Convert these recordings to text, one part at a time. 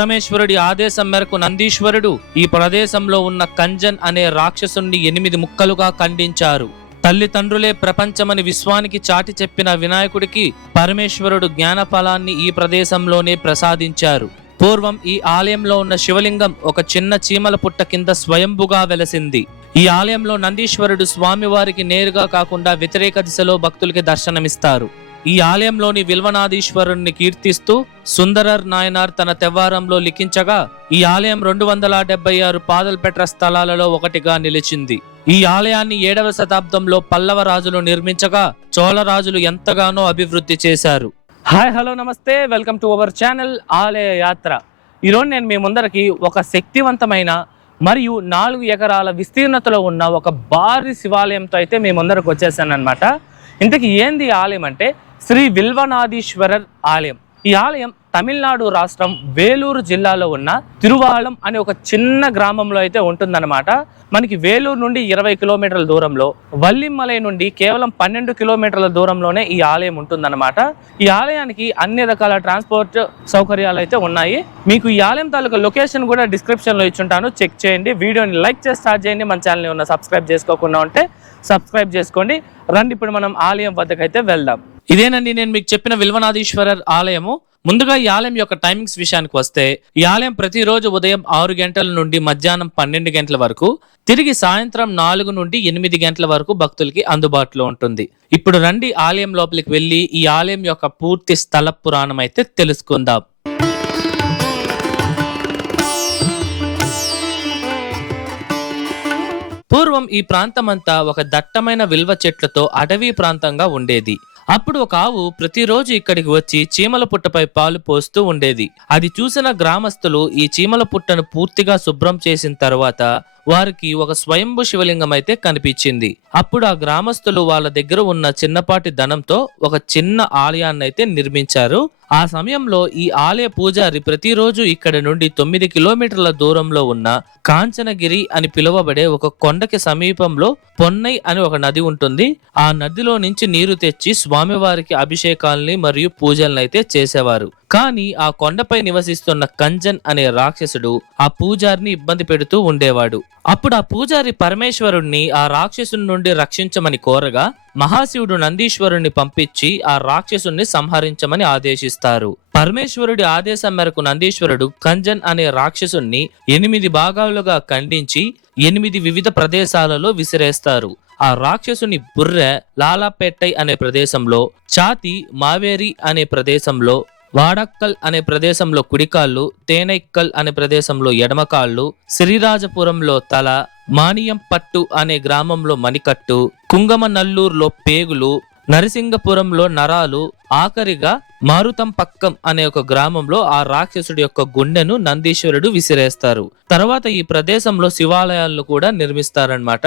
పరమేశ్వరుడి ఆదేశం మేరకు నందీశ్వరుడు ఈ ప్రదేశంలో ఉన్న కంజన్ అనే రాక్షసుని 8 ముక్కలుగా ఖండించారు. తల్లిదండ్రులే ప్రపంచమని విశ్వానికి చాటి చెప్పిన వినాయకుడికి పరమేశ్వరుడు జ్ఞానఫలాన్ని ఈ ప్రదేశంలోనే ప్రసాదించారు. పూర్వం ఈ ఆలయంలో ఉన్న శివలింగం ఒక చిన్న చీమల పుట్ట కింద స్వయంభుగా వెలసింది. ఈ ఆలయంలో నందీశ్వరుడు స్వామివారికి నేరుగా కాకుండా వ్యతిరేక దిశలో భక్తులకి దర్శనమిస్తారు. ఈ ఆలయంలోని విల్వనాథీశ్వరుణ్ణి కీర్తిస్తూ సుందరర్ నాయనార్ తన తెవ్వారంలో లిఖించగా ఈ ఆలయం 276 పాదల్పెట్ర స్థలాలలో ఒకటిగా నిలిచింది. ఈ ఆలయాన్ని 7వ శతాబ్దంలో పల్లవ రాజులు నిర్మించగా చోళ రాజులు ఎంతగానో అభివృద్ధి చేశారు. హాయ్ హలో నమస్తే, వెల్కమ్ టు అవర్ ఛానల్ ఆలయ యాత్ర. ఈరోజు నేను మీ ముందరకి ఒక శక్తివంతమైన మరియు 4 ఎకరాల విస్తీర్ణతలో ఉన్న ఒక భారీ శివాలయంతో అయితే మీ ముందరకు వచ్చేసాను అనమాట. ఇంతకీ ఏంది ఆలయం అంటే శ్రీ విల్వనాథీశ్వరర్ ఆలయం. ఈ ఆలయం తమిళనాడు రాష్ట్రం వేలూరు జిల్లాలో ఉన్న తిరువాళం అనే ఒక చిన్న గ్రామంలో అయితే ఉంటుందన్నమాట. మనకి వేలూరు నుండి 20 కిలోమీటర్ల దూరంలో, వల్లిమలై నుండి కేవలం 12 కిలోమీటర్ల దూరంలోనే ఈ ఆలయం ఉంటుందన్నమాట. ఈ ఆలయానికి అన్ని రకాల ట్రాన్స్పోర్ట్ సౌకర్యాలు అయితే ఉన్నాయి. మీకు ఈ ఆలయం తాలూకా లొకేషన్ కూడా డిస్క్రిప్షన్లో ఇచ్చుంటాను, చెక్ చేయండి. వీడియోని లైక్ చేసి స్టార్ట్ చేయండి. మన ఛానల్ని ఉన్న సబ్స్క్రైబ్ చేసుకోకుండా ఉంటే సబ్స్క్రైబ్ చేసుకోండి. రండి ఇప్పుడు మనం ఆలయం వద్దకైతే వెళ్దాం. ఇదేనండి నేను మీకు చెప్పిన విల్వనాథీశ్వరర్ ఆలయము. ముందుగా ఈ ఆలయం యొక్క టైమింగ్స్ విషయానికి వస్తే, ఈ ఆలయం ప్రతిరోజు ఉదయం 6 గంటల నుండి మధ్యాహ్నం 12 గంటల వరకు, తిరిగి సాయంత్రం 4 నుండి 8 గంటల వరకు భక్తులకి అందుబాటులో ఉంటుంది. ఇప్పుడు రండి ఆలయం లోపలికి వెళ్ళి ఈ ఆలయం యొక్క పూర్తి స్థల పురాణం అయితే తెలుసుకుందాం. పూర్వం ఈ ప్రాంతమంతా ఒక దట్టమైన విల్వ చెట్లతో అటవీ ప్రాంతంగా ఉండేది. అప్పుడు ఒక ఆవు ప్రతిరోజు ఇక్కడికి వచ్చి చీమల పుట్టపై పాలు పోస్తూ ఉండేది. అది చూసిన గ్రామస్తులు ఈ చీమల పుట్టను పూర్తిగా శుభ్రం చేసిన తర్వాత వారికి ఒక స్వయంభు శివలింగం అయితే కనిపించింది. అప్పుడు ఆ గ్రామస్తులు వాళ్ళ దగ్గర ఉన్న చిన్నపాటి ధనంతో ఒక చిన్న ఆలయాన్ని అయితే నిర్మించారు. ఆ సమయంలో ఈ ఆలయ పూజారి ప్రతిరోజు ఇక్కడ నుండి 9 కిలోమీటర్ల దూరంలో ఉన్న కాంచనగిరి అని పిలువబడే ఒక కొండకి సమీపంలో పొన్నై అని ఒక నది ఉంటుంది. ఆ నదిలో నుంచి నీరు తెచ్చి స్వామివారికి అభిషేకాల్ని మరియు పూజలను అయితే చేసేవారు. కానీ ఆ కొండపై నివసిస్తున్న కంజన్ అనే రాక్షసుడు ఆ పూజారిని ఇబ్బంది పెడుతూ ఉండేవాడు. అప్పుడు ఆ పూజారి పరమేశ్వరుణ్ణి ఆ రాక్షసుని నుండి రక్షించమని కోరగా మహాశివుడు నందీశ్వరుణ్ణి పంపించి ఆ రాక్షసుని సంహరించమని ఆదేశిస్తారు. పరమేశ్వరుడి ఆదేశం మేరకు నందీశ్వరుడు కంజన్ అనే రాక్షసుని 8 భాగాలుగా ఖండించి 8 వివిధ ప్రదేశాలలో విసిరేస్తారు. ఆ రాక్షసుని బుర్రె లాలాపేట్టై అనే ప్రదేశంలో, ఛాతి మావేరి అనే ప్రదేశంలో, వాడక్కల్ అనే ప్రదేశంలో కుడికాళ్ళు, తేనైక్కల్ అనే ప్రదేశంలో ఎడమకాళ్ళు, శ్రీరాజపురంలో తల, మానియంపట్టు అనే గ్రామంలో మణికట్టు, కుంగమనల్లూరులో పేగులు, నరసింగపురంలో నరాలు, ఆఖరిగా మారుతంపక్కం అనే ఒక గ్రామంలో ఆ రాక్షసుడి యొక్క గుండెను నందీశ్వరుడు విసిరేస్తారు. తర్వాత ఈ ప్రదేశంలో శివాలయాలను కూడా నిర్మిస్తారనమాట.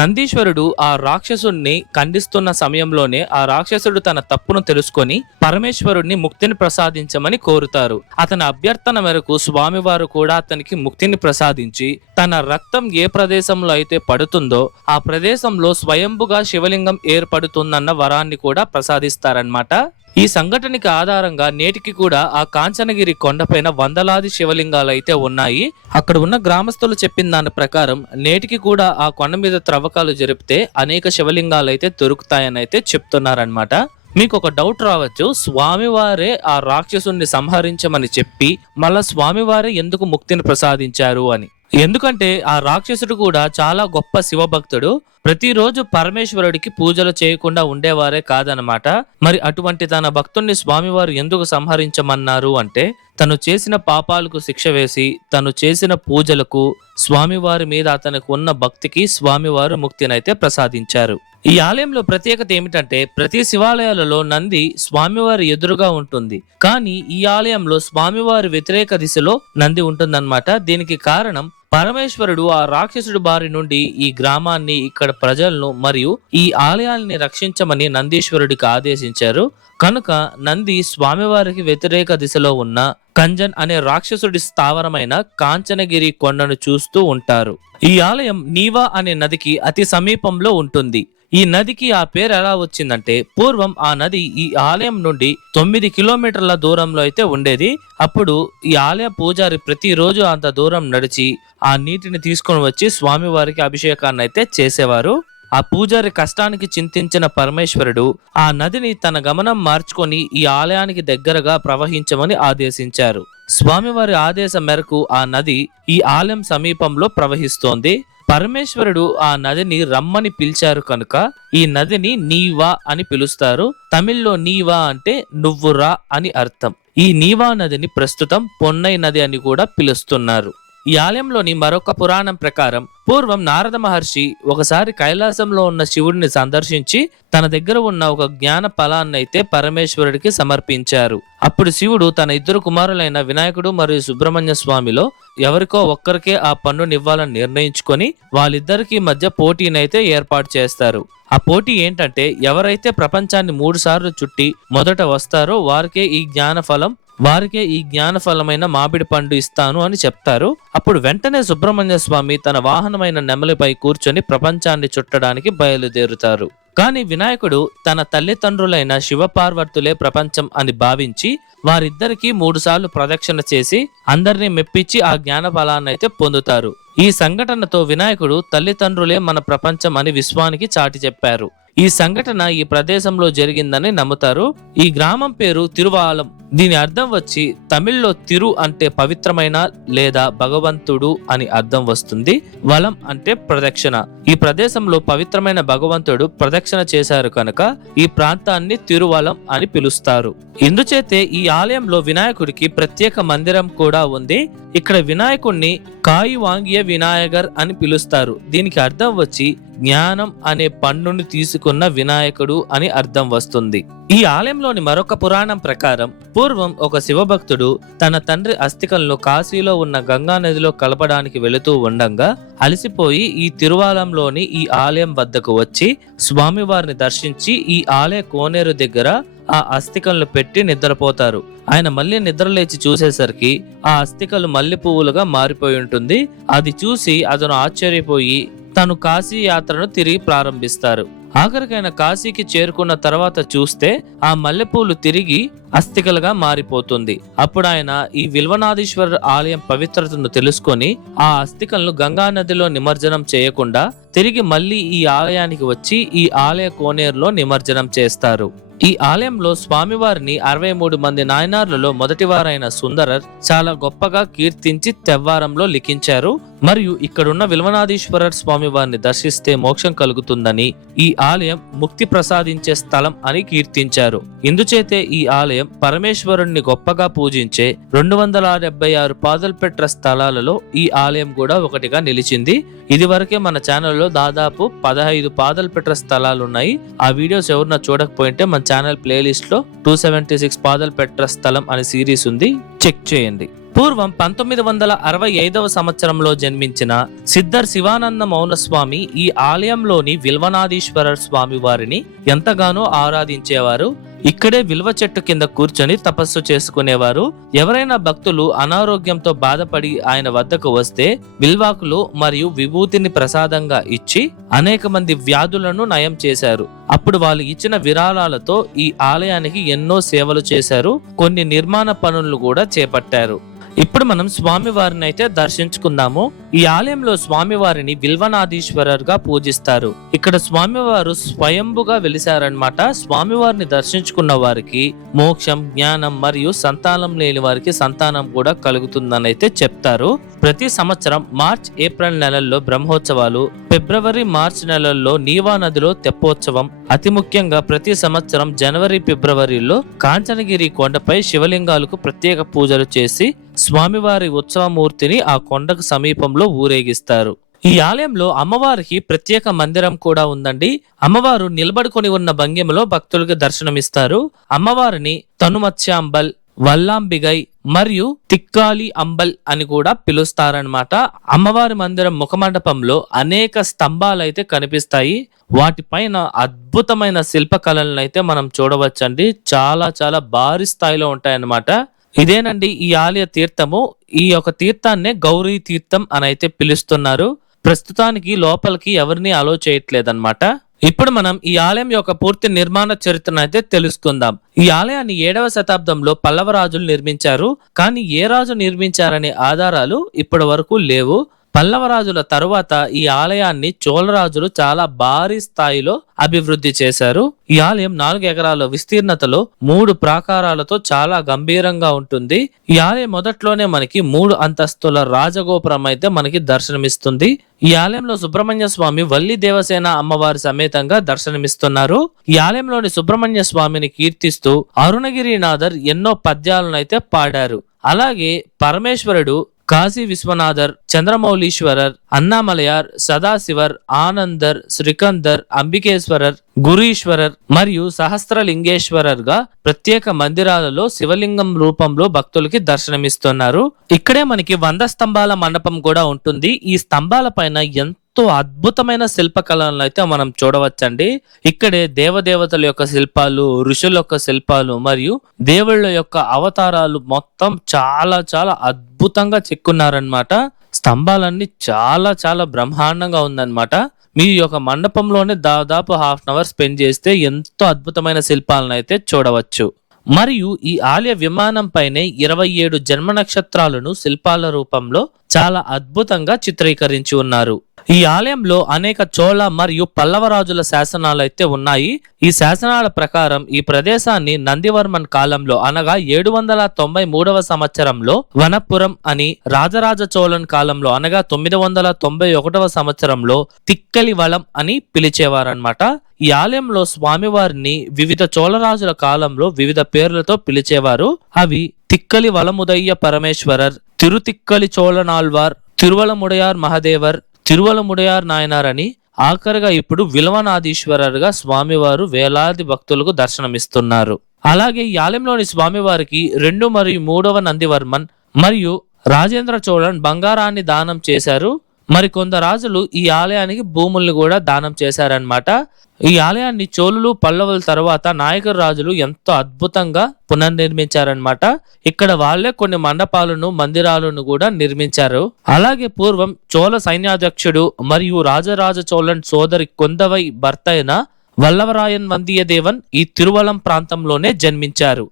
నందీశ్వరుడు ఆ రాక్షసుడిని ఖండిస్తున్న సమయంలోనే ఆ రాక్షసుడు తన తప్పును తెలుసుకొని పరమేశ్వరుడిని ముక్తిని ప్రసాదించమని కోరుతారు. అతని అభ్యర్థన మేరకు స్వామివారు కూడా అతనికి ముక్తిని ప్రసాదించి తన రక్తం ఏ ప్రదేశంలో అయితే పడుతుందో ఆ ప్రదేశంలో స్వయంభుగా శివలింగం ఏర్పడుతుందన్న వరాన్ని కూడా ప్రసాదిస్తారనమాట. ఈ సంఘటనకి ఆధారంగా నేటికి కూడా ఆ కాంచనగిరి కొండపైన వందలాది శివలింగాలు అయితే ఉన్నాయి. అక్కడ ఉన్న గ్రామస్తులు చెప్పిన దాని ప్రకారం నేటికి కూడా ఆ కొండ మీద త్రవ్వకాలు జరిపితే అనేక శివలింగాలు అయితే దొరుకుతాయని అయితే చెప్తున్నారనమాట. మీకు ఒక డౌట్ రావచ్చు, స్వామివారే ఆ రాక్షసుని సంహరించమని చెప్పి మళ్ళా స్వామివారే ఎందుకు ముక్తిని ప్రసాదించారు అని. ఎందుకంటే ఆ రాక్షసుడు కూడా చాలా గొప్ప శివభక్తుడు. ప్రతిరోజు పరమేశ్వరుడికి పూజలు చేయకుండా ఉండేవారే కాదనమాట. మరి అటువంటి తన భక్తుణ్ణి స్వామివారు ఎందుకు సంహరించమన్నారు అంటే, తను చేసిన పాపాలకు శిక్ష వేసి తను చేసిన పూజలకు స్వామివారి మీద అతనికి ఉన్న భక్తికి స్వామివారు ముక్తినైతే ప్రసాదించారు. ఈ ఆలయంలో ప్రత్యేకత ఏమిటంటే, ప్రతి శివాలయాలలో నంది స్వామివారి ఎదురుగా ఉంటుంది. కానీ ఈ ఆలయంలో స్వామివారి వ్యతిరేక దిశలో నంది ఉంటుందన్నమాట. దీనికి కారణం పరమేశ్వరుడు ఆ రాక్షసుడి బారి నుండి ఈ గ్రామాన్ని, ఇక్కడ ప్రజలను మరియు ఈ ఆలయాల్ని రక్షించమని నందీశ్వరుడికి ఆదేశించారు. కనుక నంది స్వామివారికి వ్యతిరేక దిశలో ఉన్న కంజన్ అనే రాక్షసుడి స్థావరమైన కాంచనగిరి కొండను చూస్తూ ఉంటారు. ఈ ఆలయం నీవా అనే నదికి అతి సమీపంలో ఉంటుంది. ఈ నదికి ఆ పేరు ఎలా వచ్చిందంటే పూర్వం ఆ నది ఈ ఆలయం నుండి 9 కిలోమీటర్ల దూరంలో అయితే ఉండేది. అప్పుడు ఈ ఆలయ పూజారి ప్రతిరోజు అంత దూరం నడిచి ఆ నీటిని తీసుకొని వచ్చి స్వామివారికి అభిషేకాన్ని అయితే చేసేవారు. ఆ పూజారి కష్టానికి చింతించిన పరమేశ్వరుడు ఆ నదిని తన గమనం మార్చుకొని ఈ ఆలయానికి దగ్గరగా ప్రవహించమని ఆదేశించారు. స్వామివారి ఆదేశం మేరకు ఆ నది ఈ ఆలయం సమీపంలో ప్రవహిస్తోంది. పరమేశ్వరుడు ఆ నదిని రమ్మని పిలిచారు కనుక ఈ నదిని నీవా అని పిలుస్తారు. తమిళ్లో నీవా అంటే నువ్వు రా అని అర్థం. ఈ నీవా నదిని ప్రస్తుతం పొన్నై నది అని కూడా పిలుస్తున్నారు. ఈ ఆలయంలోని మరొక పురాణం ప్రకారం పూర్వం నారద మహర్షి ఒకసారి కైలాసంలో ఉన్న శివుడిని సందర్శించి తన దగ్గర ఉన్న ఒక జ్ఞాన ఫలాన్నైతే పరమేశ్వరుడికి సమర్పించారు. అప్పుడు శివుడు తన 2 కుమారులైన వినాయకుడు మరియు సుబ్రహ్మణ్య స్వామిలో ఎవరికో ఒక్కరికే ఆ పన్నునివ్వాలని నిర్ణయించుకొని వాళ్ళిద్దరికీ మధ్య పోటీనైతే ఏర్పాటు చేస్తారు. ఆ పోటీ ఏంటంటే ఎవరైతే ప్రపంచాన్ని 3 సార్లు చుట్టి మొదట వస్తారో వారికే ఈ జ్ఞాన ఫలమైన మామిడి పండు ఇస్తాను అని చెప్తారు. అప్పుడు వెంటనే సుబ్రహ్మణ్య స్వామి తన వాహనమైన నెమలిపై కూర్చొని ప్రపంచాన్ని చుట్టడానికి బయలుదేరుతారు. కానీ వినాయకుడు తన తల్లిదండ్రులైన శివపార్వతులే ప్రపంచం అని భావించి వారిద్దరికీ 3 సార్లు ప్రదక్షిణ చేసి అందరినీ మెప్పించి ఆ జ్ఞాన ఫలాన్నైతే పొందుతారు. ఈ సంఘటనతో వినాయకుడు తల్లిదండ్రులే మన ప్రపంచం అని విశ్వానికి చాటి చెప్పారు. ఈ సంఘటన ఈ ప్రదేశంలో జరిగిందని నమ్ముతారు. ఈ గ్రామం పేరు తిరువాలం. దీని అర్థం వచ్చి తమిళ్లో తిరు అంటే పవిత్రమైన లేదా భగవంతుడు అని అర్థం వస్తుంది. వలం అంటే ప్రదక్షిణ. ఈ ప్రదేశంలో పవిత్రమైన భగవంతుడు ప్రదక్షిణ చేశారు కనుక ఈ ప్రాంతాన్ని తిరువలం అని పిలుస్తారు. ఇందుచేతే ఈ ఆలయంలో వినాయకుడికి ప్రత్యేక మందిరం కూడా ఉంది. ఇక్కడ వినాయకుడిని కాయి వాంగియ వినాయగర్ అని పిలుస్తారు. దీనికి అర్థం వచ్చి జ్ఞానం అనే పండుని తీసుకున్న వినాయకుడు అని అర్థం వస్తుంది. ఈ ఆలయంలోని మరొక పురాణం ప్రకారం పూర్వం ఒక శివభక్తుడు తన తండ్రి అస్థికలను కాశీలో ఉన్న గంగా నదిలో కలపడానికి వెళుతూ ఉండంగా అలసిపోయి ఈ తిరువాలంలోని ఈ ఆలయం వద్దకు వచ్చి స్వామివారిని దర్శించి ఈ ఆలయ కోనేరు దగ్గర ఆ అస్థికలను పెట్టి నిద్రపోతారు. ఆయన మళ్ళీ నిద్రలేచి చూసేసరికి ఆ అస్థికలు మల్లె పువ్వులుగా మారిపోయి ఉంటుంది. అది చూసి అతను ఆశ్చర్యపోయి తను కాశీ యాత్రను తిరిగి ప్రారంభిస్తారు. ఆఖరికైన కాశీకి చేరుకున్న తర్వాత చూస్తే ఆ మల్లెపూలు తిరిగి అస్థికలుగా మారిపోతుంది. అప్పుడు ఆయన ఈ విల్వనాథీశ్వర ఆలయం పవిత్రతను తెలుసుకొని ఆ అస్థికలను గంగా నదిలో నిమజ్జనం చేయకుండా తిరిగి మళ్ళీ ఈ ఆలయానికి వచ్చి ఈ ఆలయ కోనేరులో నిమజ్జనం చేస్తారు. ఈ ఆలయంలో స్వామివారిని 63 మంది నాయనార్లలో మొదటివారైన సుందరర్ చాలా గొప్పగా కీర్తించి తెవ్వారంలో లిఖించారు. మరియు ఇక్కడున్న విల్వనాథీశ్వరర్ స్వామివారిని దర్శిస్తే మోక్షం కలుగుతుందని, ఈ ఆలయం ముక్తి ప్రసాదించే స్థలం అని కీర్తించారు. ఇందుచేతే ఈ ఆలయం పరమేశ్వరుణ్ణి గొప్పగా పూజించే 276 పాదల్పెట్ర స్థలాలలో ఈ ఆలయం కూడా ఒకటిగా నిలిచింది. ఇదివరకే మన ఛానల్లో దాదాపు 15 పాదల్పెట్ర స్థలాలు ఉన్నాయి. ఆ వీడియోస్ ఎవరన్నా చూడకపోయింటే మన ఛానల్ ప్లేలిస్ట్ లో 276 పాదల్పెట్ర స్థలం అనే సిరీస్ ఉంది, చెక్ చేయండి. పూర్వం 1965వ సంవత్సరంలో జన్మించిన సిద్ధర్ శివానంద మౌనస్వామి ఈ ఆలయంలోని విల్వనాథీశ్వర స్వామి వారిని ఎంతగానో ఆరాధించేవారు. ఇక్కడే విల్వ చెట్టు కింద కూర్చొని తపస్సు చేసుకునేవారు. ఎవరైనా భక్తులు అనారోగ్యంతో బాధపడి ఆయన వద్దకు వస్తే విల్వాకులు మరియు విభూతిని ప్రసాదంగా ఇచ్చి అనేక మంది వ్యాధులను నయం చేశారు. అప్పుడు వాళ్ళు ఇచ్చిన విరాళాలతో ఈ ఆలయానికి ఎన్నో సేవలు చేశారు. కొన్ని నిర్మాణ పనులు కూడా చేపట్టారు. ఇప్పుడు మనం స్వామివారిని అయితే దర్శించుకుందాము. ఈ ఆలయంలో స్వామివారిని విల్వనాథీశ్వరర్గా పూజిస్తారు. ఇక్కడ స్వామివారు స్వయంభుగా వెలిశారనమాట. స్వామివారిని దర్శించుకున్న వారికి మోక్షం, జ్ఞానం మరియు సంతానం లేని వారికి సంతానం కూడా కలుగుతుందని అయితే చెప్తారు. ప్రతి సంవత్సరం మార్చ్, ఏప్రిల్ నెలల్లో బ్రహ్మోత్సవాలు, ఫిబ్రవరి, మార్చ్ నెలల్లో నీవా నదిలో తెప్పోత్సవం, అతి ముఖ్యంగా ప్రతి సంవత్సరం జనవరి, ఫిబ్రవరిలో కాంచనగిరి కొండపై శివలింగాలకు ప్రత్యేక పూజలు చేసి స్వామివారి ఉత్సవమూర్తిని ఆ కొండకు సమీపంలో ఊరేగిస్తారు. ఈ ఆలయంలో అమ్మవారికి ప్రత్యేక మందిరం కూడా ఉందండి. అమ్మవారు నిలబడుకొని ఉన్న భంగిమలో భక్తులకు దర్శనమిస్తారు. అమ్మవారిని తనుమత్స్యాంబల్, వల్లాంబిగై మరియు తిక్కాలి అంబల్ అని కూడా పిలుస్తారనమాట. అమ్మవారి మందిరం ముఖమండపంలో అనేక స్తంభాలైతే కనిపిస్తాయి. వాటిపైన అద్భుతమైన శిల్పకళలను అయితే మనం చూడవచ్చండి. చాలా చాలా భారీ స్థాయిలో ఉంటాయన్నమాట. ఇదేనండి ఈ ఆలయ తీర్థము. ఈ యొక్క తీర్థాన్నే గౌరీ తీర్థం అని అయితే పిలుస్తున్నారు. ప్రస్తుతానికి లోపలికి ఎవరిని అలో చేయట్లేదన్నమాట. ఇప్పుడు మనం ఈ ఆలయం యొక్క పూర్తి నిర్మాణ చరిత్రను అయితే తెలుసుకుందాం. ఈ ఆలయాన్ని 7వ శతాబ్దంలో పల్లవ రాజులు నిర్మించారు. కానీ ఏ రాజు నిర్మించారనే ఆధారాలు ఇప్పటి వరకు లేవు. పల్లవ రాజుల తరువాత ఈ ఆలయాన్ని చోళరాజులు చాలా భారీ స్థాయిలో అభివృద్ధి చేశారు. ఈ ఆలయం 4 ఎకరాల విస్తీర్ణతలో 3 ప్రాకారాలతో చాలా గంభీరంగా ఉంటుంది. ఈ ఆలయం మొదట్లోనే మనకి 3 అంతస్తుల రాజగోపురం అయితే మనకి దర్శనమిస్తుంది. ఈ ఆలయంలో సుబ్రహ్మణ్య స్వామి వల్లి దేవసేన అమ్మవారి సమేతంగా దర్శనమిస్తున్నారు. ఈ ఆలయంలోని సుబ్రహ్మణ్య స్వామిని కీర్తిస్తూ అరుణగిరినాథర్ ఎన్నో పద్యాలను అయితే పాడారు. అలాగే పరమేశ్వరుడు కాశీ విశ్వనాథర్, చంద్రమౌళీశ్వరర్, అన్నామలయార్, సదాశివర్, ఆనందర్, శ్రీకందర్, అంబికేశ్వరర్, గురీశ్వరర్ మరియు సహస్రలింగేశ్వరర్ గా ప్రత్యేక మందిరాలలో శివలింగం రూపంలో భక్తులకి దర్శనమిస్తున్నారు. ఇక్కడే మనకి 100 స్తంభాల మండపం కూడా ఉంటుంది. ఈ స్తంభాల పైన ఎంతో అద్భుతమైన శిల్పకళలను అయితే మనం చూడవచ్చండి. ఇక్కడే దేవదేవతల యొక్క శిల్పాలు, ఋషుల యొక్క శిల్పాలు మరియు దేవుళ్ళ యొక్క అవతారాలు మొత్తం చాలా చాలా అద్భుతంగా చెక్కున్నారనమాట. స్తంభాలన్నీ చాలా చాలా బ్రహ్మాండంగా ఉందన్నమాట. మీ యొక్క మండపంలోనే దాదాపు ½ అవర్ స్పెండ్ చేస్తే ఎంతో అద్భుతమైన శిల్పాలను అయితే చూడవచ్చు. మరియు ఈ ఆలయ విమానం పైనే 27 జన్మ నక్షత్రాలను శిల్పాల రూపంలో చాలా అద్భుతంగా చిత్రీకరించి ఉన్నారు. ఈ ఆలయంలో అనేక చోళ మరియు పల్లవ రాజుల శాసనాలు అయితే ఉన్నాయి. ఈ శాసనాల ప్రకారం ఈ ప్రదేశాన్ని నందివర్మన్ కాలంలో అనగా 793వ సంవత్సరంలో వనపురం అని, రాజరాజ చోళన్ కాలంలో అనగా 991వ సంవత్సరంలో తిక్కలివళం అని పిలిచేవారన్నమాట. ఈ ఆలయంలో స్వామివారిని వివిధ చోళరాజుల కాలంలో వివిధ పేర్లతో పిలిచేవారు. అవి తిక్కలి వలముదయ్య పరమేశ్వరర్, తిరుతిక్కలి చోళనాల్వార్, తిరువలముడయార్ మహదేవర్, తిరువలముడయార్ నాయనార్ అని, ఆఖరిగా ఇప్పుడు విలవనాథీశ్వరర్ గా స్వామివారు వేలాది భక్తులకు దర్శనమిస్తున్నారు. అలాగే ఈ ఆలయంలోని స్వామివారికి 2 మరియు 3వ నందివర్మన్ మరియు రాజేంద్ర చోళన్ బంగారాన్ని దానం చేశారు. మరి కొందరు రాజులు ఈ ఆలయానికి భూముల్ని కూడా దానం చేశారనమాట. ఈ ఆలయాన్ని చోళులు, పల్లవుల తర్వాత నాయకర్ రాజులు ఎంతో అద్భుతంగా పునర్నిర్మించారనమాట. ఇక్కడ వాళ్ళే కొన్ని మండపాలను, మందిరాలను కూడా నిర్మించారు. అలాగే పూర్వం చోళ సైన్యాధ్యక్షుడు మరియు రాజరాజ చోళన్ సోదరి కొందవై భర్త అయిన వల్లవరాయన్ వందియదేవన్ ఈ తిరువలం ప్రాంతంలోనే జన్మించారు.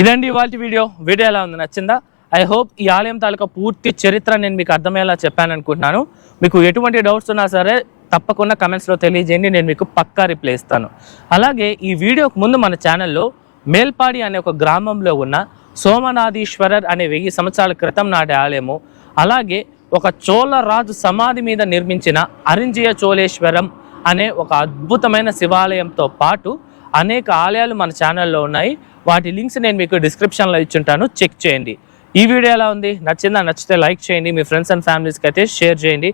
ఇదండి ఇవాల్టి వీడియో ఎలా ఉంది, నచ్చిందా? ఐ హోప్ ఈ ఆలయం తాలూకా పూర్తి చరిత్ర నేను మీకు అర్థమయ్యేలా చెప్పాను అనుకుంటున్నాను. మీకు ఎటువంటి డౌట్స్ ఉన్నా సరే తప్పకుండా కమెంట్స్లో తెలియజేయండి, నేను మీకు పక్కా రిప్లై ఇస్తాను. అలాగే ఈ వీడియోకి ముందు మన ఛానల్లో మేల్పాడి అనే ఒక గ్రామంలో ఉన్న సోమనాథీశ్వరర్ అనే 1000 సంవత్సరాల క్రితం నాటి ఆలయము, అలాగే ఒక చోళ రాజు సమాధి మీద నిర్మించిన అరింజియ చోళేశ్వరం అనే ఒక అద్భుతమైన శివాలయంతో పాటు అనేక ఆలయాలు మన ఛానల్లో ఉన్నాయి. వాటి లింక్స్ నేను మీకు డిస్క్రిప్షన్లో ఇచ్చుంటాను, చెక్ చేయండి. ఈ వీడియో ఎలా ఉంది, నచ్చిందా? నచ్చితే లైక్ చేయండి, మీ ఫ్రెండ్స్ అండ్ ఫ్యామిలీస్కి అయితే షేర్ చేయండి.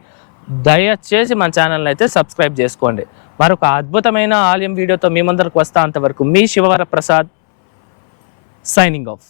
దయచేసి మన ఛానల్ని అయితే సబ్స్క్రైబ్ చేసుకోండి. మరొక అద్భుతమైన ఆలయం వీడియోతో మీ ముందరకు వస్తా. అంతవరకు మీ శివవర ప్రసాద్ సైనింగ్ ఆఫ్.